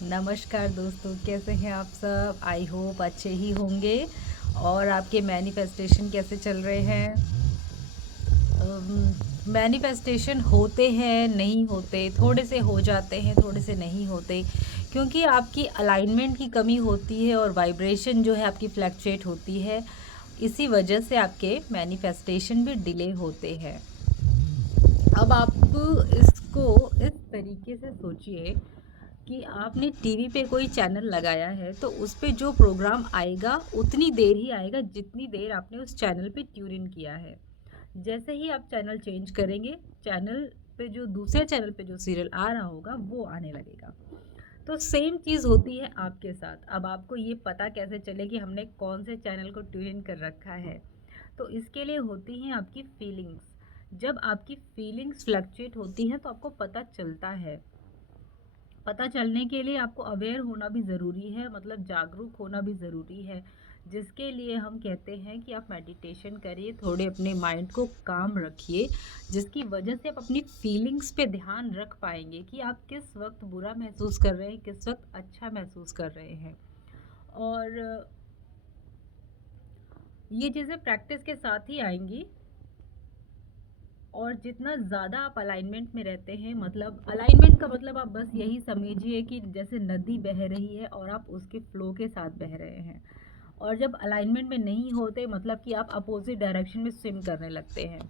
नमस्कार दोस्तों, कैसे हैं आप सब? आई होप अच्छे ही होंगे। और आपके मैनिफेस्टेशन कैसे चल रहे हैं? मैनिफेस्टेशन होते हैं, नहीं होते, थोड़े से हो जाते हैं, थोड़े से नहीं होते, क्योंकि आपकी अलाइनमेंट की कमी होती है और वाइब्रेशन जो है आपकी फ्लक्चुएट होती है। इसी वजह से आपके मैनिफेस्टेशन भी डिले होते हैं। अब आप इसको इस तरीके से सोचिए कि आपने टीवी पे कोई चैनल लगाया है, तो उस पे जो प्रोग्राम आएगा उतनी देर ही आएगा जितनी देर आपने उस चैनल पे ट्यून इन किया है। जैसे ही आप चैनल चेंज करेंगे, चैनल पे जो दूसरे चैनल पे जो सीरियल आ रहा होगा वो आने लगेगा। तो सेम चीज़ होती है आपके साथ। अब आपको ये पता कैसे चले कि हमने कौन से चैनल को ट्यून इन कर रखा है? तो इसके लिए होती हैं आपकी फीलिंग्स। जब आपकी फीलिंग्स फ्लक्चुएट होती हैं तो आपको पता चलता है। पता चलने के लिए आपको अवेयर होना भी ज़रूरी है, मतलब जागरूक होना भी ज़रूरी है, जिसके लिए हम कहते हैं कि आप मेडिटेशन करिए, थोड़े अपने माइंड को काम रखिए, जिसकी वजह से आप अपनी फीलिंग्स पे ध्यान रख पाएंगे कि आप किस वक्त बुरा महसूस कर रहे हैं, किस वक्त अच्छा महसूस कर रहे हैं। और ये चीज़ें प्रैक्टिस के साथ ही आएंगी। और जितना ज़्यादा आप अलाइनमेंट में रहते हैं, मतलब अलाइनमेंट का मतलब आप बस यही समझिए कि जैसे नदी बह रही है और आप उसके फ्लो के साथ बह रहे हैं। और जब अलाइनमेंट में नहीं होते, मतलब कि आप अपोजिट डायरेक्शन में स्विम करने लगते हैं।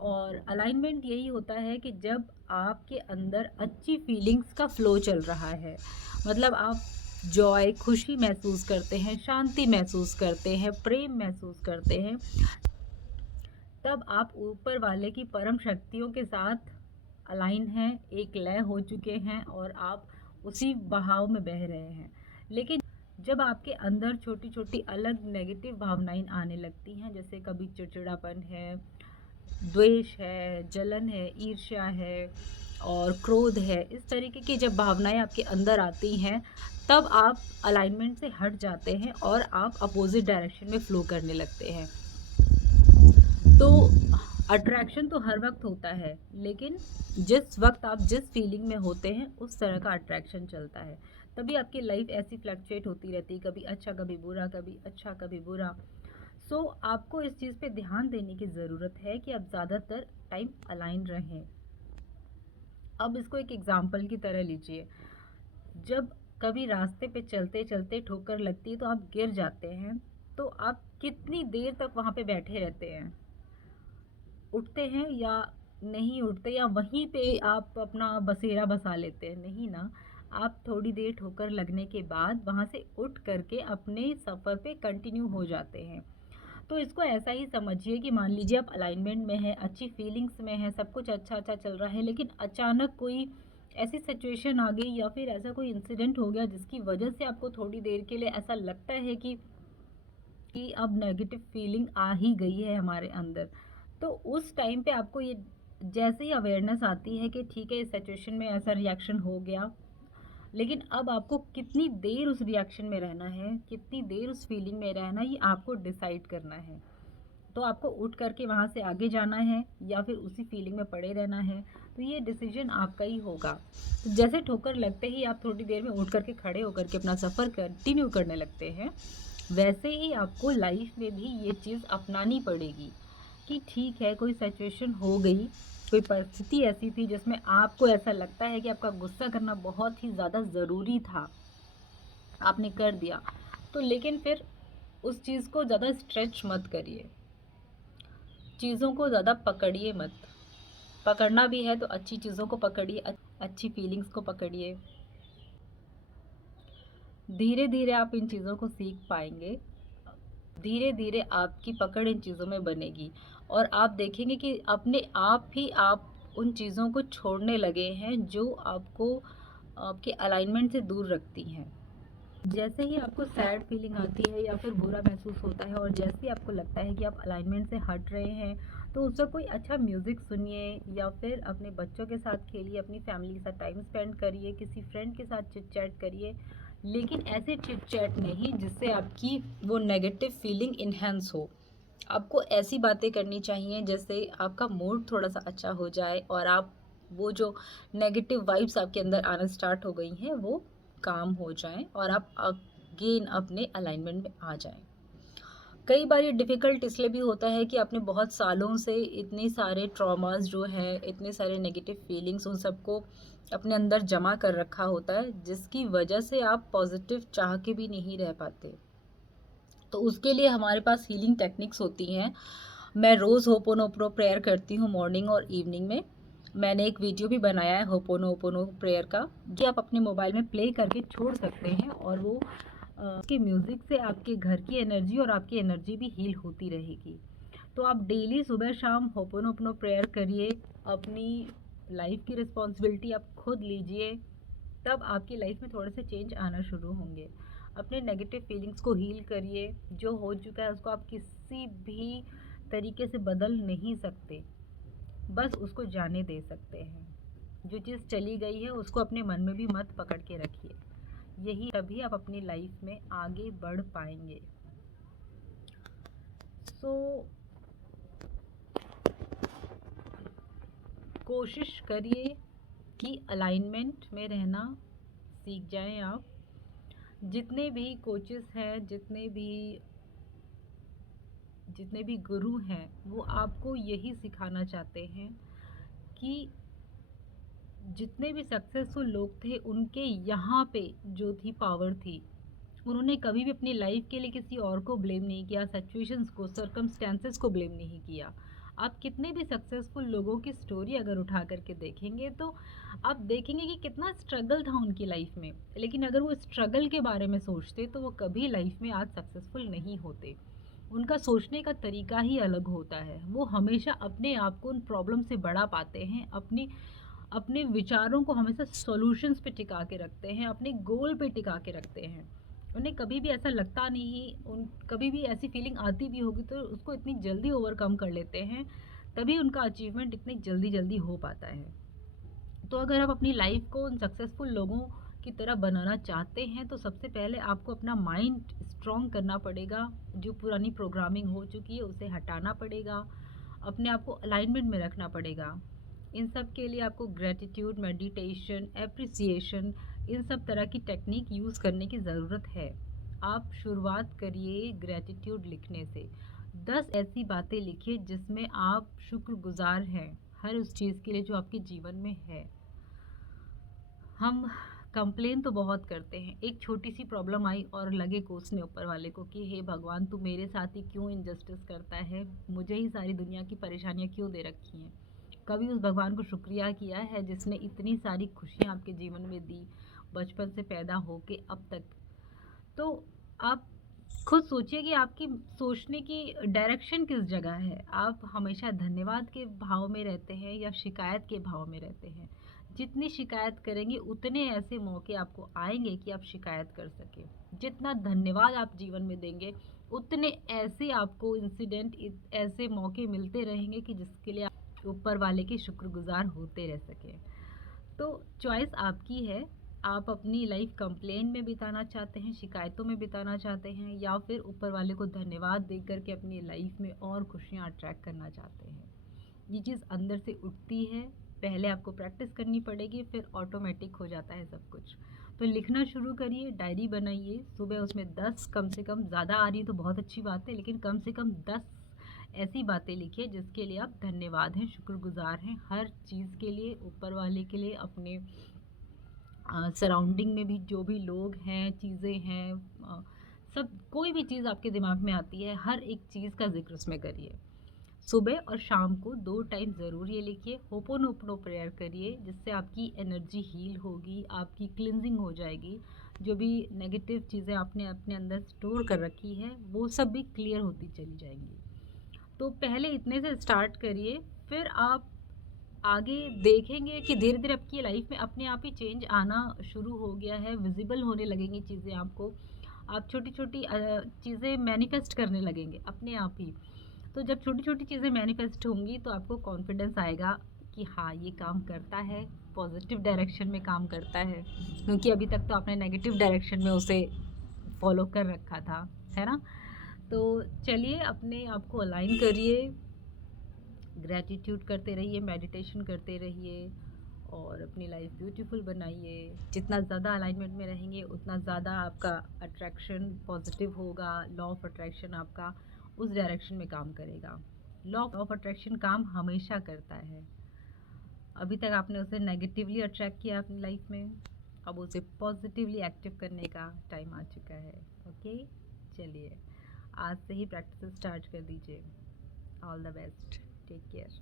और अलाइनमेंट यही होता है कि जब आपके अंदर अच्छी फीलिंग्स का फ्लो चल रहा है, मतलब आप जॉय, खुशी महसूस करते हैं, शांति महसूस करते हैं, प्रेम महसूस करते हैं, तब आप ऊपर वाले की परम शक्तियों के साथ अलाइन हैं, एक लय हो चुके हैं और आप उसी बहाव में बह रहे हैं। लेकिन जब आपके अंदर छोटी छोटी अलग नेगेटिव भावनाएं आने लगती हैं, जैसे कभी चिड़चिड़ापन है, द्वेष है, जलन है, ईर्ष्या है और क्रोध है, इस तरीके की जब भावनाएं आपके अंदर आती हैं, तब आप अलाइनमेंट से हट जाते हैं और आप अपोजिट डायरेक्शन में फ्लो करने लगते हैं। तो अट्रैक्शन तो हर वक्त होता है, लेकिन जिस वक्त आप जिस फीलिंग में होते हैं उस तरह का अट्रैक्शन चलता है। तभी आपकी लाइफ ऐसी फ्लक्चुएट होती रहती है, कभी अच्छा कभी बुरा, कभी अच्छा कभी बुरा। सो आपको इस चीज़ पे ध्यान देने की ज़रूरत है कि आप ज़्यादातर टाइम अलाइन रहें। अब इसको एक एग्जाम्पल की तरह लीजिए। जब कभी रास्ते पे चलते चलते ठोकर लगती है तो आप गिर जाते हैं, तो आप कितनी देर तक वहाँ पे बैठे रहते हैं? उठते हैं या नहीं उठते, या वहीं पे आप अपना बसेरा बसा लेते हैं? नहीं ना। आप थोड़ी देर ठोकर लगने के बाद वहाँ से उठ करके अपने सफ़र पे कंटिन्यू हो जाते हैं। तो इसको ऐसा ही समझिए कि मान लीजिए आप अलाइनमेंट में हैं, अच्छी फीलिंग्स में हैं, सब कुछ अच्छा अच्छा चल रहा है, लेकिन अचानक कोई ऐसी सिचुएशन आ गई या फिर ऐसा कोई इंसिडेंट हो गया जिसकी वजह से आपको थोड़ी देर के लिए ऐसा लगता है कि अब नेगेटिव फीलिंग आ ही गई है हमारे अंदर। तो उस टाइम पे आपको ये जैसे ही अवेयरनेस आती है कि ठीक है, इस सिचुएशन में ऐसा रिएक्शन हो गया, लेकिन अब आपको कितनी देर उस रिएक्शन में रहना है, कितनी देर उस फीलिंग में रहना है, ये आपको डिसाइड करना है। तो आपको उठ करके वहाँ से आगे जाना है या फिर उसी फीलिंग में पड़े रहना है, तो ये डिसीजन आपका ही होगा। तो जैसे ठोकर लगते ही आप थोड़ी देर में उठ करके खड़े होकर के अपना सफ़र कंटिन्यू करने लगते हैं, वैसे ही आपको लाइफ में भी ये चीज़ अपनानी पड़ेगी कि ठीक है, कोई सिचुएशन हो गई, कोई परिस्थिति ऐसी थी जिसमें आपको ऐसा लगता है कि आपका गुस्सा करना बहुत ही ज़्यादा ज़रूरी था, आपने कर दिया, तो लेकिन फिर उस चीज़ को ज़्यादा स्ट्रेच मत करिए, चीज़ों को ज़्यादा पकड़िए मत। पकड़ना भी है तो अच्छी चीज़ों को पकड़िए, अच्छी फीलिंग्स को पकड़िए। धीरे धीरे आप इन चीज़ों को सीख पाएंगे, धीरे धीरे आपकी पकड़ इन चीज़ों में बनेगी और आप देखेंगे कि अपने आप ही आप उन चीज़ों को छोड़ने लगे हैं जो आपको आपके अलाइनमेंट से दूर रखती हैं। जैसे ही आपको सैड फीलिंग आती है या फिर बुरा महसूस होता है और जैसे ही आपको लगता है कि आप अलाइनमेंट से हट रहे हैं, तो उस वक्त कोई अच्छा म्यूज़िक सुनिए या फिर अपने बच्चों के साथ खेलिए, अपनी फैमिली के साथ टाइम स्पेंड करिए, किसी फ्रेंड के साथ चिट चैट करिए, लेकिन ऐसे चिट चैट नहीं जिससे आपकी वो नेगेटिव फीलिंग इन्हेंस हो। आपको ऐसी बातें करनी चाहिए जिससे आपका मूड थोड़ा सा अच्छा हो जाए और आप वो जो नेगेटिव वाइब्स आपके अंदर आना स्टार्ट हो गई हैं वो काम हो जाएं और आप अगेन अपने अलाइनमेंट में आ जाएं। कई बार ये डिफ़िकल्ट इसलिए भी होता है कि आपने बहुत सालों से इतने सारे ट्रॉमास जो हैं, इतने सारे नेगेटिव फीलिंग्स उन सबको अपने अंदर जमा कर रखा होता है, जिसकी वजह से आप पॉजिटिव चाह के भी नहीं रह पाते। तो उसके लिए हमारे पास हीलिंग टेक्निक्स होती हैं। मैं रोज़ होपोनोपोनो प्रेयर करती हूँ मॉर्निंग और इवनिंग में। मैंने एक वीडियो भी बनाया है होपोनोपोनो प्रेयर का, जो आप अपने मोबाइल में प्ले करके छोड़ सकते हैं, और वो उसके म्यूज़िक से आपके घर की एनर्जी और आपकी एनर्जी भी हील होती रहेगी। तो आप डेली सुबह शाम होपोनोपोनो प्रेयर करिए, अपनी लाइफ की रिस्पॉन्सिबिलिटी आप खुद लीजिए, तब आपकी लाइफ में थोड़े से चेंज आना शुरू होंगे। अपने नेगेटिव फीलिंग्स को हील करिए। जो हो चुका है उसको आप किसी भी तरीके से बदल नहीं सकते, बस उसको जाने दे सकते हैं। जो चीज़ चली गई है उसको अपने मन में भी मत पकड़ के रखिए। यही तभी आप अपनी लाइफ में आगे बढ़ पाएंगे। सो कोशिश करिए कि अलाइनमेंट में रहना सीख जाएं आप। जितने भी कोचेस हैं, जितने भी गुरु हैं, वो आपको यही सिखाना चाहते हैं कि जितने भी सक्सेसफुल लोग थे, उनके यहाँ पे जो थी पावर थी, उन्होंने कभी भी अपनी लाइफ के लिए किसी और को ब्लेम नहीं किया, सिचुएशंस को, सर्कमस्टेंसेस को ब्लेम नहीं किया। आप कितने भी सक्सेसफुल लोगों की स्टोरी अगर उठा करके देखेंगे तो आप देखेंगे कि कितना स्ट्रगल था उनकी लाइफ में, लेकिन अगर वो स्ट्रगल के बारे में सोचते तो वो कभी लाइफ में आज सक्सेसफुल नहीं होते। उनका सोचने का तरीका ही अलग होता है। वो हमेशा अपने आप को उन प्रॉब्लम से बढ़ा पाते हैं, अपने विचारों को हमेशा सॉल्यूशंस पे टिका के रखते हैं, अपने गोल पे टिका के रखते हैं। उन्हें कभी भी ऐसा लगता नहीं, उन कभी भी ऐसी फीलिंग आती भी होगी तो उसको इतनी जल्दी ओवरकम कर लेते हैं, तभी उनका अचीवमेंट इतनी जल्दी जल्दी हो पाता है। तो अगर आप अपनी लाइफ को उन सक्सेसफुल लोगों की तरह बनाना चाहते हैं तो सबसे पहले आपको अपना माइंड स्ट्रॉन्ग करना पड़ेगा। जो पुरानी प्रोग्रामिंग हो चुकी है उसे हटाना पड़ेगा, अपने आप को अलाइनमेंट में रखना पड़ेगा। इन सब के लिए आपको ग्रेटिट्यूड, मेडिटेशन, एप्रिसिएशन, इन सब तरह की टेक्निक यूज़ करने की ज़रूरत है। आप शुरुआत करिए ग्रेटिट्यूड लिखने से। 10 ऐसी बातें लिखिए जिसमें आप शुक्रगुजार हैं हर उस चीज़ के लिए जो आपके जीवन में है। हम कंप्लेन तो बहुत करते हैं, एक छोटी सी प्रॉब्लम आई और लगे कोसने ऊपर वाले को कि हे भगवान, तू मेरे साथ ही क्यों इनजस्टिस करता है, मुझे ही सारी दुनिया की परेशानियां क्यों दे रखी हैं। कभी उस भगवान को शुक्रिया किया है जिसने इतनी सारी खुशियां आपके जीवन में दी, बचपन से पैदा होके अब तक। तो आप खुद सोचिए कि आपकी सोचने की डायरेक्शन किस जगह है। आप हमेशा धन्यवाद के भाव में रहते हैं या शिकायत के भाव में रहते हैं। जितनी शिकायत करेंगे उतने ऐसे मौके आपको आएंगे कि आप शिकायत कर सकें। जितना धन्यवाद आप जीवन में देंगे उतने ऐसे आपको इंसिडेंट, ऐसे मौके मिलते रहेंगे कि जिसके लिए आप ऊपर वाले के शुक्रगुजार होते रह सकें। तो चॉइस आपकी है। आप अपनी लाइफ कंप्लेन में बिताना चाहते हैं, शिकायतों में बिताना चाहते हैं, या फिर ऊपर वाले को धन्यवाद दे करके अपनी लाइफ में और खुशियाँ अट्रैक्ट करना चाहते हैं। ये चीज़ अंदर से उठती है, पहले आपको प्रैक्टिस करनी पड़ेगी, फिर ऑटोमेटिक हो जाता है सब कुछ। तो लिखना शुरू करिए, डायरी बनाइए। सुबह उसमें 10 कम से कम, ज़्यादा आ रही है तो बहुत अच्छी बात है, लेकिन कम से कम 10 ऐसी बातें लिखिए जिसके लिए आप धन्यवाद हैं, शुक्रगुजार हैं हर चीज़ के लिए, ऊपर वाले के लिए, अपने सराउंडिंग में भी जो भी लोग हैं, चीज़ें हैं, सब कोई भी चीज़ आपके दिमाग में आती है, हर एक चीज़ का जिक्र उसमें करिए। सुबह और शाम को 2 टाइम ज़रूर ये लिखिए। होपोनोपोनो प्रेयर करिए जिससे आपकी एनर्जी हील होगी, आपकी क्लिनजिंग हो जाएगी। जो भी नेगेटिव चीज़ें आपने अपने अंदर स्टोर कर रखी है वो सब भी क्लियर होती चली जाएंगी। तो पहले इतने से स्टार्ट करिए, फिर आप आगे देखेंगे कि धीरे धीरे आपकी लाइफ में अपने आप ही चेंज आना शुरू हो गया है, विजिबल होने लगेंगी चीज़ें आपको। आप छोटी छोटी चीज़ें मैनिफेस्ट करने लगेंगे अपने आप ही। तो जब छोटी छोटी चीज़ें मैनिफेस्ट होंगी तो आपको कॉन्फिडेंस आएगा कि हाँ, ये काम करता है, पॉजिटिव डायरेक्शन में काम करता है, क्योंकि अभी तक तो आपने नेगेटिव डायरेक्शन में उसे फॉलो कर रखा था, है ना। तो चलिए अपने आप को अलाइन करिए, ग्रैटिट्यूड करते रहिए, मेडिटेशन करते रहिए, और अपनी लाइफ ब्यूटीफुल बनाइए। जितना ज़्यादा अलाइनमेंट में रहेंगे उतना ज़्यादा आपका अट्रैक्शन पॉजिटिव होगा, लॉ ऑफ अट्रैक्शन आपका उस डायरेक्शन में काम करेगा। लॉ ऑफ अट्रैक्शन काम हमेशा करता है। अभी तक आपने उसे नेगेटिवली अट्रैक्ट किया अपनी लाइफ में, अब उसे पॉजिटिवली एक्टिव करने का टाइम आ चुका है। ओके, चलिए आज से ही प्रैक्टिस स्टार्ट कर दीजिए। All the best, take care.